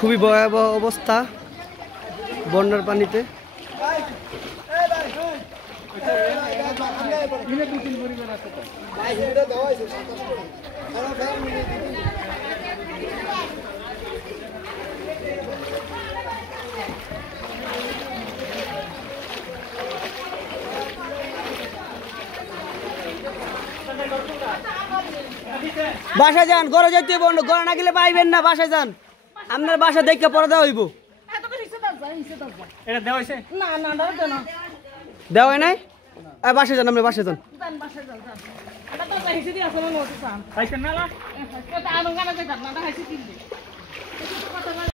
খুবই ভয়াবহ অবস্থা বন্যার পানিতে। বাসায় যান, ঘরে যাইতে বন্ধ, ঘরে না গেলে পাইবেন না। বাসায় যান, আপনার বাসা দেখে পরে দেওয়া হইব। দেওয়া হয় নাই? বাসায় যান, আপনি বাসায় যান।